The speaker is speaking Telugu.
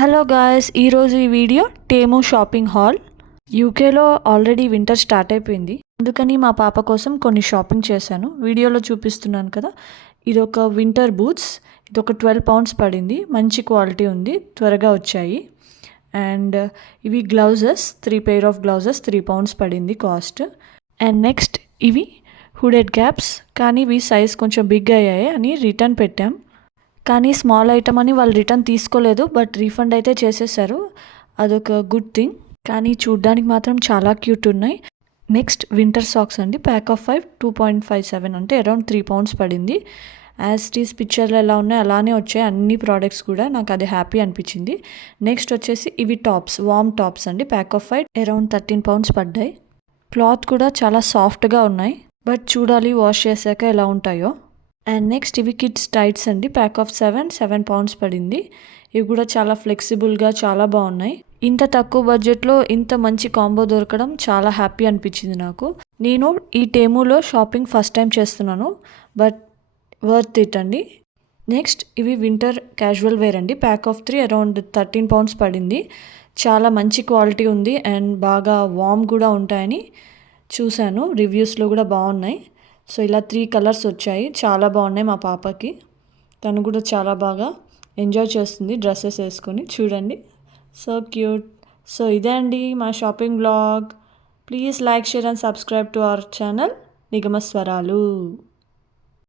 హలో గాయస్, ఈరోజు ఈ వీడియో టేము షాపింగ్ హాల్. యూకేలో ఆల్రెడీ వింటర్ స్టార్ట్ అయిపోయింది, అందుకని మా పాప కోసం కొన్ని షాపింగ్ చేశాను. వీడియోలో చూపిస్తున్నాను కదా, ఇది ఒక వింటర్ బూట్స్. ఇది ఒక 12 పౌండ్స్ పడింది. మంచి క్వాలిటీ ఉంది, త్వరగా వచ్చాయి. అండ్ ఇవి gloves, 3 pair of gloves 3 pounds పడింది కాస్ట్. అండ్ నెక్స్ట్ ఇవి హుడెడ్ క్యాప్స్, కానీ ఇవి సైజ్ కొంచెం బిగ్ అయ్యాయి అని రిటర్న్ పెట్టాం. కానీ స్మాల్ ఐటమ్ అని వాళ్ళు రిటర్న్ తీసుకోలేదు, బట్ రీఫండ్ అయితే చేసేసారు. అదొక గుడ్ థింగ్. కానీ చూడ్డానికి మాత్రం చాలా క్యూట్ ఉన్నాయి. నెక్స్ట్ వింటర్ సాక్స్ అండి, ప్యాక్ ఆఫ్ 5 2.57 అంటే అరౌండ్ 3 పౌండ్స్ పడింది. యాజ్ టీస్ పిక్చర్లో ఎలా ఉన్నాయి అలానే వచ్చాయి అన్ని ప్రోడక్ట్స్ కూడా. నాకు అది హ్యాపీ అనిపించింది. నెక్స్ట్ వచ్చేసి ఇవి టాప్స్, వార్మ్ టాప్స్ అండి, ప్యాక్ ఆఫ్ 5 అరౌండ్ 13 పౌండ్స్ పడ్డాయి. క్లాత్ కూడా చాలా సాఫ్ట్గా ఉన్నాయి, బట్ చూడాలి వాష్ చేశాక ఎలా ఉంటాయో. అండ్ నెక్స్ట్ ఇవి కిడ్స్ టైట్స్ అండి, ప్యాక్ ఆఫ్ 7 పౌండ్స్ పడింది. ఇవి కూడా చాలా ఫ్లెక్సిబుల్గా చాలా బాగున్నాయి. ఇంత తక్కువ బడ్జెట్లో ఇంత మంచి కాంబో దొరకడం చాలా హ్యాపీ అనిపించింది నాకు. నేను ఈ టేములో షాపింగ్ ఫస్ట్ టైం చేస్తున్నాను, బట్ వర్త్ ఇట్ అండి. నెక్స్ట్ ఇవి వింటర్ క్యాజువల్ వేర్ అండి, ప్యాక్ ఆఫ్ 3 అరౌండ్ 13 పౌండ్స్ పడింది. చాలా మంచి క్వాలిటీ ఉంది అండ్ బాగా వార్మ్ కూడా ఉంటాయని చూశాను, రివ్యూస్లో కూడా బాగున్నాయి. సో ఇలా 3 కలర్స్ వచ్చాయి, చాలా బాగున్నాయి. మా పాపకి, తను కూడా చాలా బాగా ఎంజాయ్ చేస్తుంది డ్రెస్సెస్ వేసుకొని. చూడండి, సో క్యూట్. సో ఇదే అండి మా shopping blog. Please like, share and subscribe to our channel Nigama స్వరాలు.